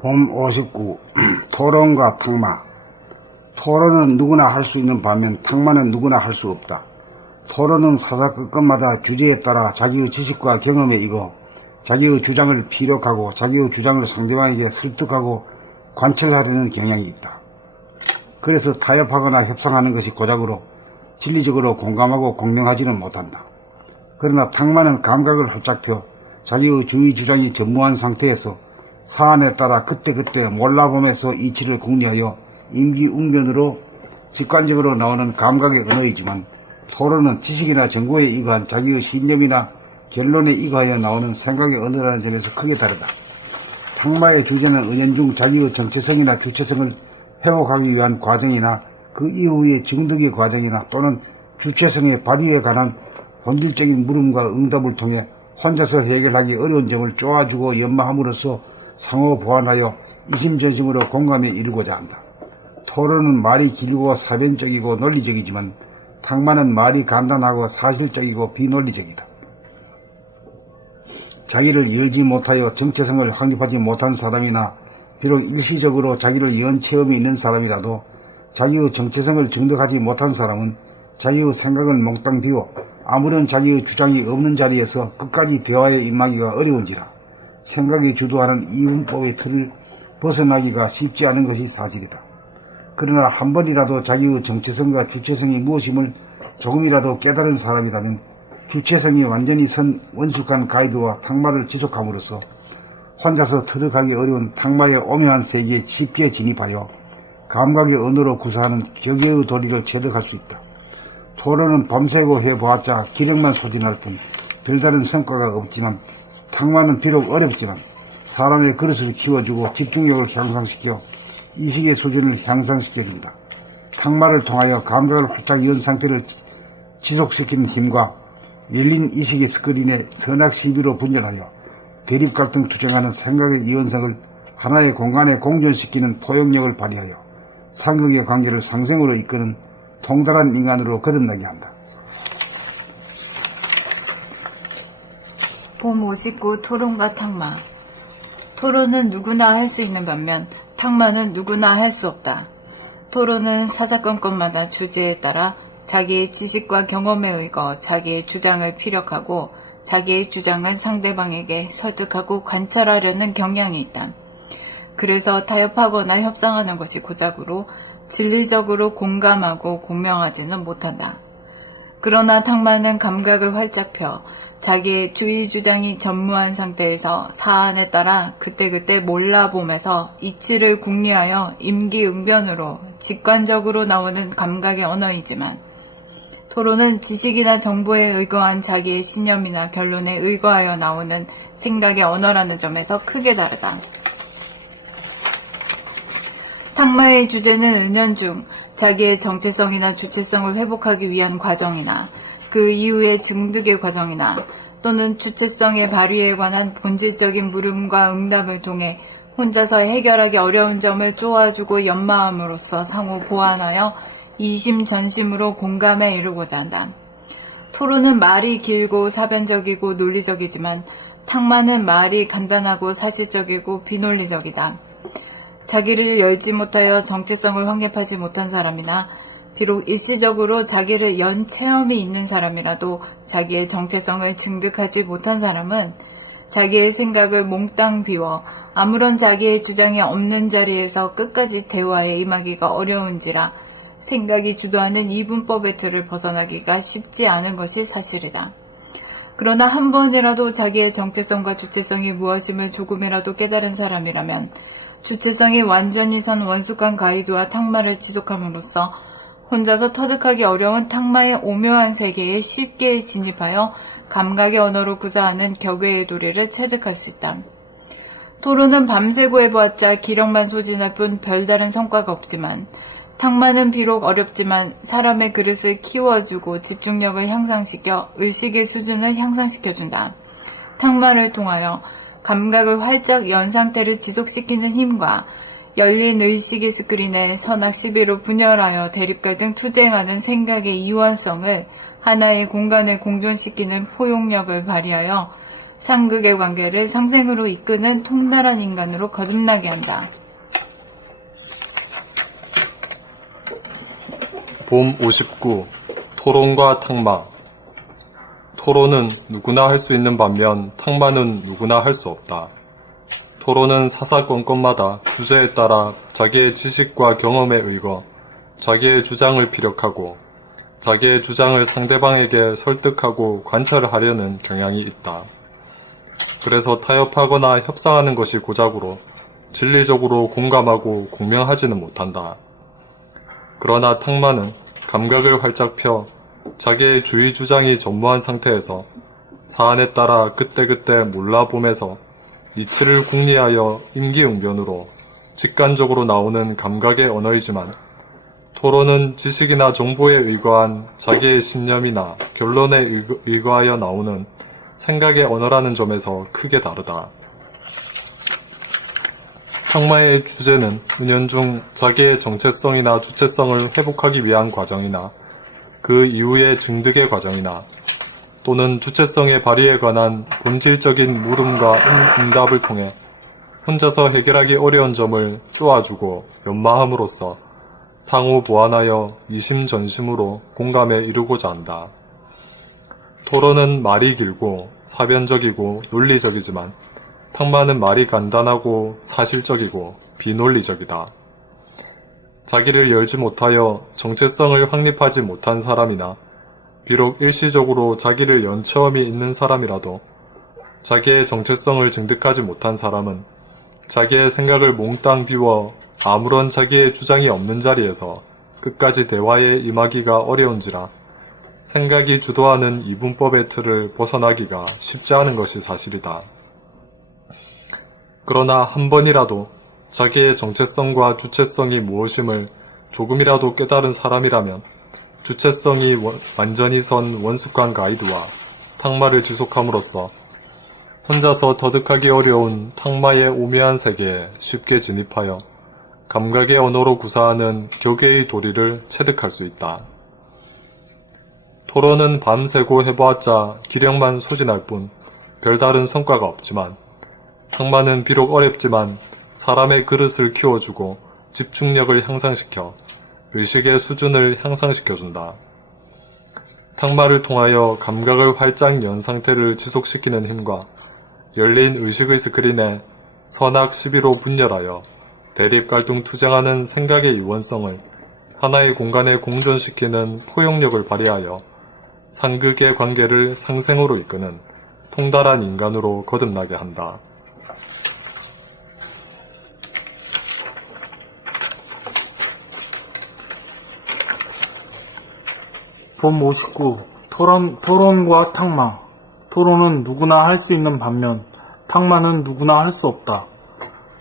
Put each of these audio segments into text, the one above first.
봄 59 토론과 탁마. 토론은 누구나 할 수 있는 반면 탁마는 누구나 할 수 없다. 토론은 사사건건마다 주제에 따라 자기의 지식과 경험에 익어 자기의 주장을 피력하고 자기의 주장을 상대방에게 설득하고 관철하려는 경향이 있다. 그래서 타협하거나 협상하는 것이 고작으로 진리적으로 공감하고 공명하지는 못한다. 그러나 탁마는 감각을 활짝 펴 자기의 주의 주장이 전무한 상태에서 사안에 따라 그때그때 몰라봄에서 이치를 궁리하여 임기응변으로 직관적으로 나오는 감각의 언어이지만, 토론은 지식이나 정보에 의거한 자기의 신념이나 결론에 의거하여 나오는 생각의 언어라는 점에서 크게 다르다. 탁마의 주제는 은연중 자기의 정체성이나 주체성을 회복하기 위한 과정이나 그 이후의 증득의 과정이나 또는 주체성의 발휘에 관한 본질적인 물음과 응답을 통해 혼자서 해결하기 어려운 점을 쪼아주고 연마함으로써 상호 보완하여 이심전심으로 공감에 이르고자 한다. 토론은 말이 길고 사변적이고 논리적이지만 탁마는 말이 간단하고 사실적이고 비논리적이다. 자기를 열지 못하여 정체성을 확립하지 못한 사람이나 비록 일시적으로 자기를 연 체험이 있는 사람이라도 자기의 정체성을 정득하지 못한 사람은 자기의 생각을 몽땅 비워 아무런 자기의 주장이 없는 자리에서 끝까지 대화에 임하기가 어려운지라 생각이 주도하는 이분법의 틀을 벗어나기가 쉽지 않은 것이 사실이다. 그러나 한 번이라도 자기의 정체성과 주체성이 무엇임을 조금이라도 깨달은 사람이라면 주체성이 완전히 선 원숙한 가이드와 탁마를 지속함으로써 혼자서 터득하기 어려운 탁마의 오묘한 세계에 쉽게 진입하여 감각의 언어로 구사하는 격의 도리를 체득할 수 있다. 토론은 밤새고 해보았자 기력만 소진할 뿐 별다른 성과가 없지만, 탁마는 비록 어렵지만 사람의 그릇을 키워주고 집중력을 향상시켜 이식의 수준을 향상시켜준다. 탁마를 통하여 감각을 활짝 연 상태를 지속시키는 힘과 열린 이식의 스크린에 선악시비로 분열하여 대립갈등 투쟁하는 생각의 이원성을 하나의 공간에 공존시키는 포용력을 발휘하여 상극의 관계를 상생으로 이끄는 통달한 인간으로 거듭나게 한다. 봄 59 토론과 탁마. 토론은 누구나 할 수 있는 반면 탁마는 누구나 할 수 없다. 토론은 사사건건마다 주제에 따라 자기의 지식과 경험에 의거 자기의 주장을 피력하고 자기의 주장을 상대방에게 설득하고 관철하려는 경향이 있다. 그래서 타협하거나 협상하는 것이 고작으로 진리적으로 공감하고 공명하지는 못한다. 그러나 탁마는 감각을 활짝 펴 자기의 주의 주장이 전무한 상태에서 사안에 따라 그때그때 몰라봄에서 이치를 궁리하여 임기응변으로 직관적으로 나오는 감각의 언어이지만, 토론은 지식이나 정보에 의거한 자기의 신념이나 결론에 의거하여 나오는 생각의 언어라는 점에서 크게 다르다. 탁마의 주제는 은연중 자기의 정체성이나 주체성을 회복하기 위한 과정이나 그 이후의 증득의 과정이나 또는 주체성의 발휘에 관한 본질적인 물음과 응답을 통해 혼자서 해결하기 어려운 점을 쪼아주고 연마함으로써 상호 보완하여 이심전심으로 공감에 이르고자 한다. 토론은 말이 길고 사변적이고 논리적이지만 탁마는 말이 간단하고 사실적이고 비논리적이다. 자기를 열지 못하여 정체성을 확립하지 못한 사람이나 비록 일시적으로 자기를 연 체험이 있는 사람이라도 자기의 정체성을 증득하지 못한 사람은 자기의 생각을 몽땅 비워 아무런 자기의 주장이 없는 자리에서 끝까지 대화에 임하기가 어려운지라 생각이 주도하는 이분법의 틀을 벗어나기가 쉽지 않은 것이 사실이다. 그러나 한 번이라도 자기의 정체성과 주체성이 무엇임을 조금이라도 깨달은 사람이라면 주체성이 완전히 선 원숙한 가이드와 탁마를 지속함으로써 혼자서 터득하기 어려운 탁마의 오묘한 세계에 쉽게 진입하여 감각의 언어로 구사하는 격외의 도리를 체득할 수 있다. 토론은 밤새고 해보았자 기력만 소진할 뿐 별다른 성과가 없지만, 탁마는 비록 어렵지만 사람의 그릇을 키워주고 집중력을 향상시켜 의식의 수준을 향상시켜준다. 탁마를 통하여 감각을 활짝 연 상태를 지속시키는 힘과 열린 의식의 스크린에 선악 시비로 분열하여 대립갈등 투쟁하는 생각의 이원성을 하나의 공간에 공존시키는 포용력을 발휘하여 상극의 관계를 상생으로 이끄는 통달한 인간으로 거듭나게 한다. 봄 59. 토론과 탁마. 토론은 누구나 할 수 있는 반면 탁마는 누구나 할 수 없다. 토론은 사사건건마다 주제에 따라 자기의 지식과 경험에 의거 자기의 주장을 피력하고 자기의 주장을 상대방에게 설득하고 관철하려는 경향이 있다. 그래서 타협하거나 협상하는 것이 고작으로 진리적으로 공감하고 공명하지는 못한다. 그러나 탁마는 감각을 활짝 펴 자기의 주의 주장이 전무한 상태에서 사안에 따라 그때그때 몰라봄에서 이치를 궁리하여 임기응변으로 직관적으로 나오는 감각의 언어이지만 토론은 지식이나 정보에 의거한 자기의 신념이나 결론에 의거하여 나오는 생각의 언어라는 점에서 크게 다르다. 탁마의 주제는 은연중 자기의 정체성이나 주체성을 회복하기 위한 과정이나 그 이후의 증득의 과정이나 또는 주체성의 발휘에 관한 본질적인 물음과 응답을 통해 혼자서 해결하기 어려운 점을 쪼아주고 연마함으로써 상호 보완하여 이심전심으로 공감에 이르고자 한다. 토론은 말이 길고 사변적이고 논리적이지만 탁마는 말이 간단하고 사실적이고 비논리적이다. 자기를 열지 못하여 정체성을 확립하지 못한 사람이나 비록 일시적으로 자기를 연 체험이 있는 사람이라도 자기의 정체성을 증득하지 못한 사람은 자기의 생각을 몽땅 비워 아무런 자기의 주장이 없는 자리에서 끝까지 대화에 임하기가 어려운지라 생각이 주도하는 이분법의 틀을 벗어나기가 쉽지 않은 것이 사실이다. 그러나 한 번이라도 자기의 정체성과 주체성이 무엇임을 조금이라도 깨달은 사람이라면 주체성이 완전히 선 원숙한 가이드와 탁마를 지속함으로써 혼자서 터득하기 어려운 탁마의 오묘한 세계에 쉽게 진입하여 감각의 언어로 구사하는 교계의 도리를 체득할 수 있다. 토론은 밤새고 해보았자 기력만 소진할 뿐 별다른 성과가 없지만 탁마는 비록 어렵지만 사람의 그릇을 키워주고 집중력을 향상시켜 의식의 수준을 향상시켜준다. 탁마를 통하여 감각을 활짝 연 상태를 지속시키는 힘과 열린 의식의 스크린에 선악 시비로 분열하여 대립 갈등 투쟁하는 생각의 유원성을 하나의 공간에 공존시키는 포용력을 발휘하여 상극의 관계를 상생으로 이끄는 통달한 인간으로 거듭나게 한다. 봄 59. 토론과 탁마. 토론은 누구나 할 수 있는 반면 탁마는 누구나 할 수 없다.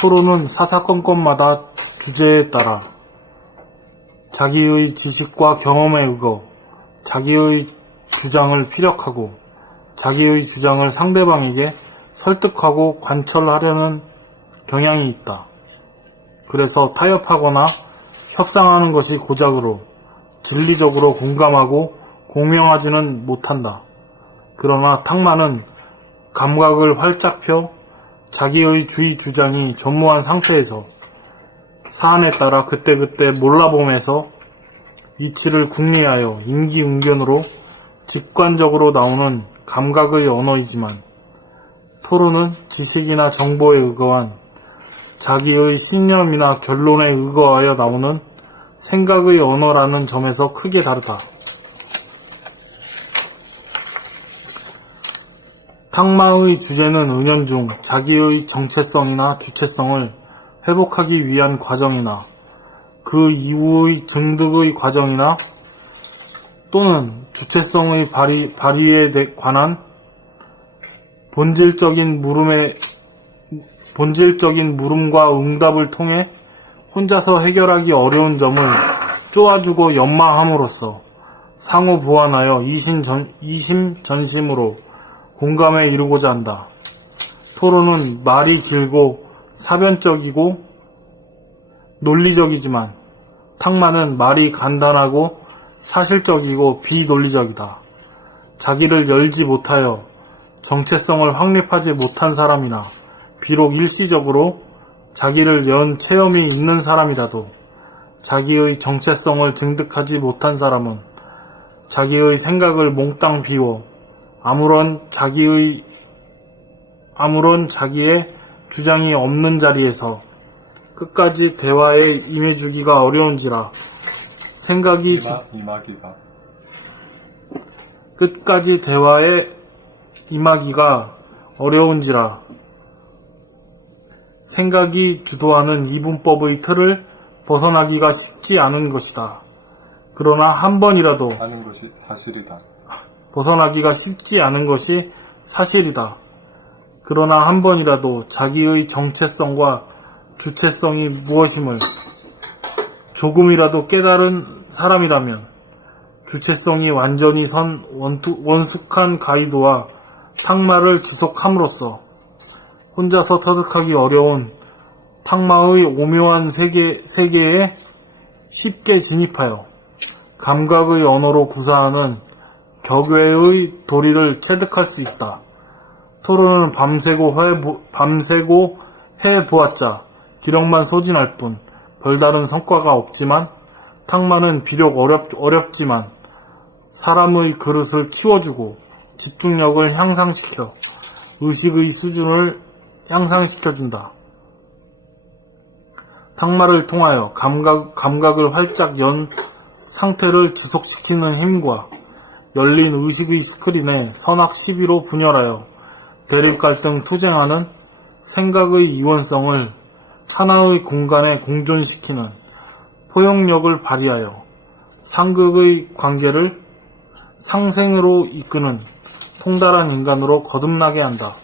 토론은 사사건건마다 주제에 따라 자기의 지식과 경험에 의거 자기의 주장을 피력하고 자기의 주장을 상대방에게 설득하고 관철하려는 경향이 있다. 그래서 타협하거나 협상하는 것이 고작으로 진리적으로 공감하고 공명하지는 못한다. 그러나 탁마는 감각을 활짝 펴 자기의 주의 주장이 전무한 상태에서 사안에 따라 그때그때 몰라봄에서 이치를 궁리하여 임기응변으로 직관적으로 나오는 감각의 언어이지만 토론은 지식이나 정보에 의거한 자기의 신념이나 결론에 의거하여 나오는 생각의 언어라는 점에서 크게 다르다. 탁마의 주제는 은연중 자기의 정체성이나 주체성을 회복하기 위한 과정이나 그 이후의 증득의 과정이나 또는 주체성의 발휘에 관한 본질적인 물음과 응답을 통해 혼자서 해결하기 어려운 점을 쪼아주고 연마함으로써 상호 보완하여 이심전심으로 공감에 이르고자 한다. 토론은 말이 길고 사변적이고 논리적이지만 탁마는 말이 간단하고 사실적이고 비논리적이다. 자기를 열지 못하여 정체성을 확립하지 못한 사람이나 비록 일시적으로 자기를 연 체험이 있는 사람이라도 자기의 정체성을 증득하지 못한 사람은 자기의 생각을 몽땅 비워 아무런 자기의 주장이 없는 자리에서 끝까지 대화에 임해주기가 어려운지라 끝까지 대화에 임하기가 어려운지라 생각이 주도하는 이분법의 틀을 벗어나기가 쉽지 않은 것이다. 그러나 한 번이라도 하는 것이 사실이다. 벗어나기가 쉽지 않은 것이 사실이다. 그러나 한 번이라도 자기의 정체성과 주체성이 무엇임을 조금이라도 깨달은 사람이라면 주체성이 완전히 선 원숙한 가이드와 탕마를 지속함으로써 혼자서 터득하기 어려운 탕마의 오묘한 세계에 쉽게 진입하여 감각의 언어로 구사하는 격외의 도리를 체득할 수 있다. 토론은 밤새고 해보았자 기력만 소진할 뿐 별다른 성과가 없지만 탕마는 비록 어렵지만 사람의 그릇을 키워주고 집중력을 향상시켜 의식의 수준을 향상시켜준다. 탕마를 통하여 감각을 활짝 연 상태를 지속시키는 힘과 열린 의식의 스크린에 선악 시비로 분열하여 대립갈등 투쟁하는 생각의 이원성을 하나의 공간에 공존시키는 포용력을 발휘하여 상극의 관계를 상생으로 이끄는 통달한 인간으로 거듭나게 한다.